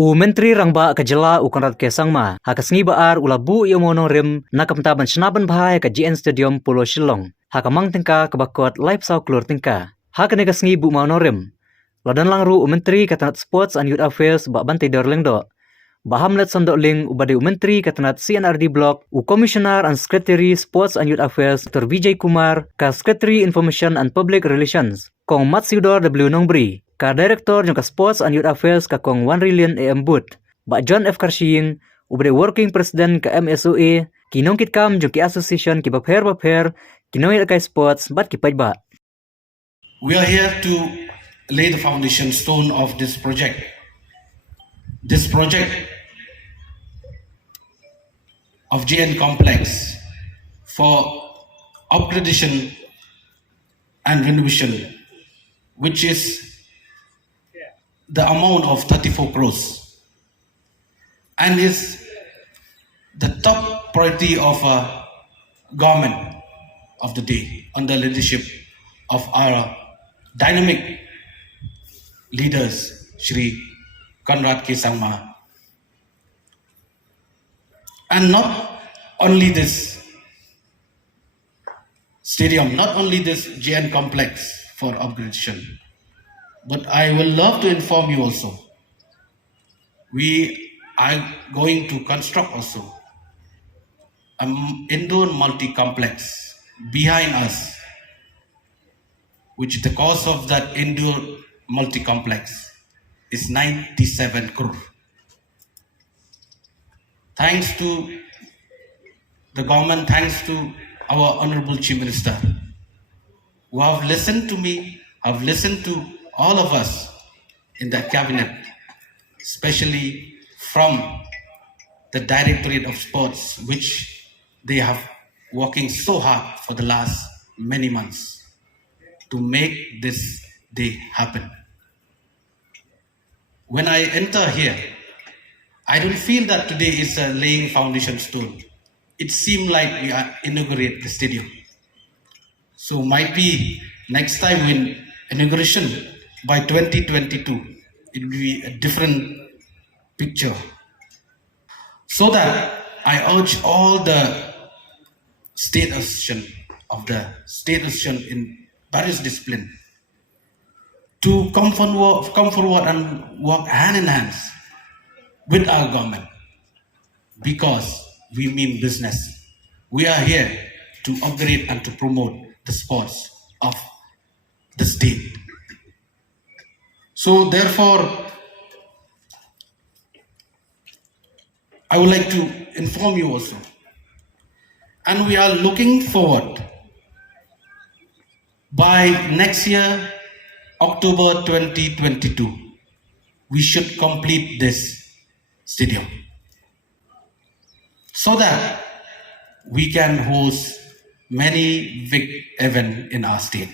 Menteri Rangba kajela ukanrat kesangma hakasngi baar ulabu yomono rim nakamtaban shnaban bahai ka GN Stadium Pulau Shillong hakamang tingka kebakot live saw klur tingka hakane kasngi bu mauno rim ladan langru Menteri katanat Sports and Youth Affairs ba bantai dorling do bahamlet sondok ling ubade Menteri katanat CNRD Block Commissioner and Secretary Sports and Youth Affairs Dr. Vijay Kumar ka Secretary Information and Public Relations kong Matsudor W Nongbri ka Director jong ka Sports and Youth Affairs ka kong 1 Rillion AM Boot ba John F. Karshing ubade Working President ka MSOA kinongkit kam jong ki Association ki bapher kinoy kay Sports bat ki pynbha. We are here to lay the foundation stone of this project. This project of GN complex for upgradation and renovation, which is the amount of 34 crores and is the top priority of a government of the day under leadership of our dynamic leaders, Shri Conrad K. Sangma. And not only this stadium, not only this GN complex for upgradation, but I will love to inform you also, we are going to construct also an indoor multi-complex behind us, which the cost of that indoor multi-complex is 97 crore. Thanks to the government, thanks to our Honorable Chief Minister, who have listened to me, have listened to all of us in the cabinet, especially from the Directorate of Sports, which they have working so hard for the last many months to make this day happen. When I enter here, I don't feel that today is a laying foundation stone. It seemed like we are inaugurate the stadium. So might be next time when inauguration by 2022, it will be a different picture. So that I urge all the state association in various disciplines to come forward and work hand in hand with our government, because we mean business. We are here to upgrade and to promote the sports of the state. So therefore, I would like to inform you also, and we are looking forward by next year, October 2022, we should complete this stadium so that we can host many big events in our state.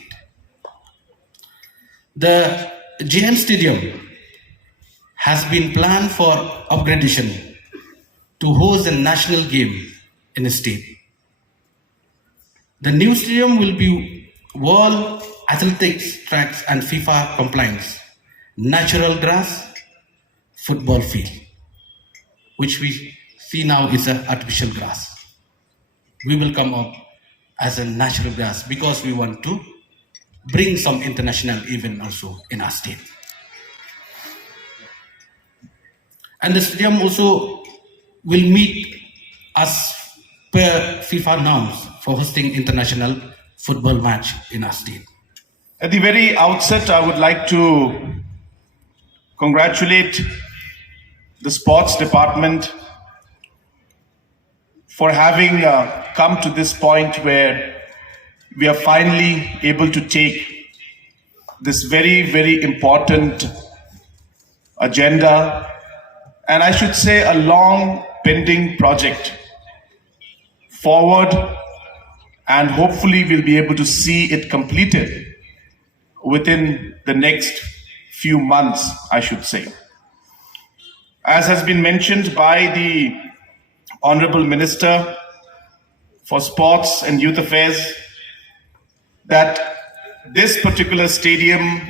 The GN Stadium has been planned for upgradation to host a national game in the state. The new stadium will be World Athletics tracks and FIFA compliance, natural grass, football field, which we see now is an artificial grass. We will come up as a natural grass because we want to bring some international event also in our state. And the stadium also will meet as per FIFA norms for hosting international football match in our state. At the very outset, I would like to congratulate the sports department for having come to this point where we are finally able to take this very, very important agenda, and I should say a long pending project forward, and hopefully we'll be able to see it completed within the next few months, I should say. As has been mentioned by the Honorable Minister for Sports and Youth Affairs, that this particular stadium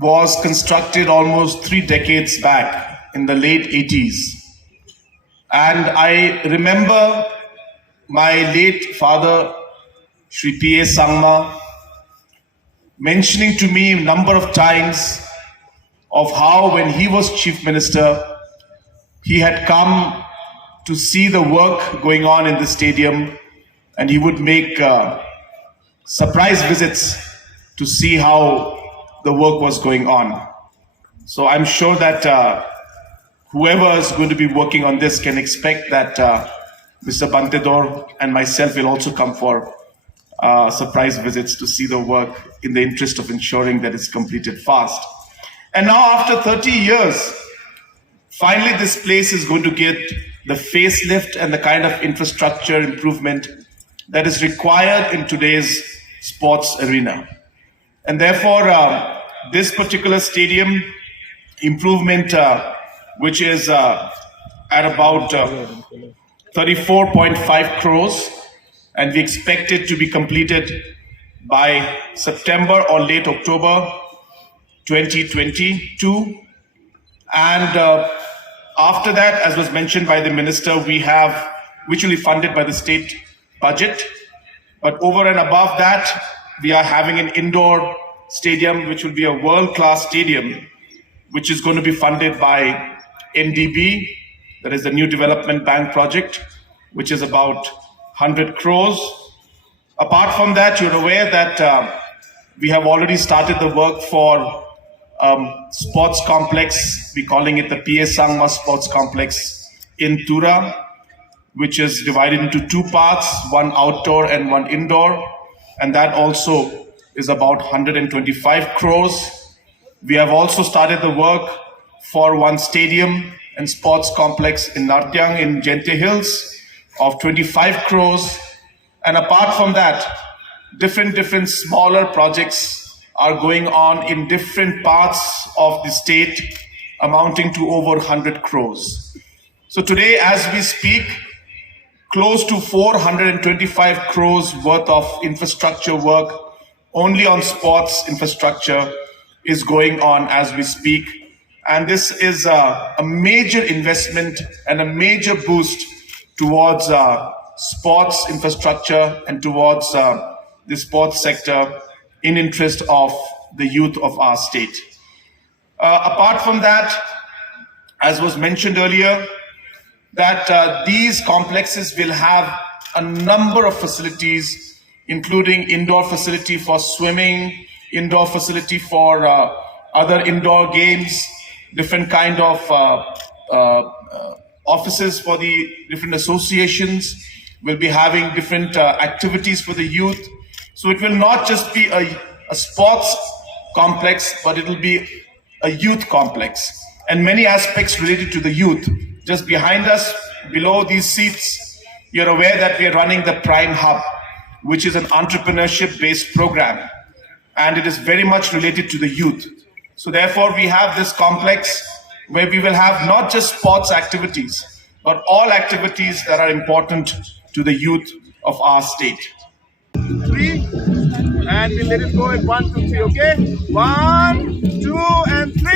was constructed almost 3 decades back in the late 80s. And I remember my late father, Shri P.A. Sangma, mentioning to me a number of times of how when he was Chief Minister, he had come to see the work going on in the stadium, and he would make surprise visits to see how the work was going on. So I'm sure that whoever is going to be working on this can expect that Mr. Bantedor and myself will also come for surprise visits to see the work in the interest of ensuring that it's completed fast. And now after 30 years, finally this place is going to get the facelift and the kind of infrastructure improvement that is required in today's sports arena. And therefore, this particular stadium improvement, which is at about 34.5 crores, and we expect it to be completed by September or late October 2022. And after that, as was mentioned by the minister, we have, which will be funded by the state budget. But over and above that, we are having an indoor stadium, which will be a world-class stadium, which is going to be funded by NDB, that is the New Development Bank project, which is about 100 crores. Apart from that, you're aware that we have already started the work for sports complex. We're calling it the P.A. Sangma Sports Complex in Tura, which is divided into two parts, one outdoor and one indoor. And that also is about 125 crores. We have also started the work for one stadium and sports complex in Nartyang in Gente Hills of 25 crores. And apart from that, different smaller projects are going on in different parts of the state, amounting to over 100 crores. So today, as we speak, close to 425 crores worth of infrastructure work only on sports infrastructure is going on as we speak. And this is a major investment and a major boost towards sports infrastructure and towards the sports sector in interest of the youth of our state. Apart from that, as was mentioned earlier, that these complexes will have a number of facilities, including indoor facility for swimming, indoor facility for other indoor games, different kind of offices for the different associations. We'll be having different activities for the youth. So it will not just be a sports complex, but it will be a youth complex and many aspects related to the youth. Just behind us, below these seats, you're aware that we are running the Prime Hub, which is an entrepreneurship-based program, and it is very much related to the youth. So therefore, we have this complex where we will have not just sports activities, but all activities that are important to the youth of our state. 3, and we'll let it go at 1, 2, 3, okay? 1, 2, and 3!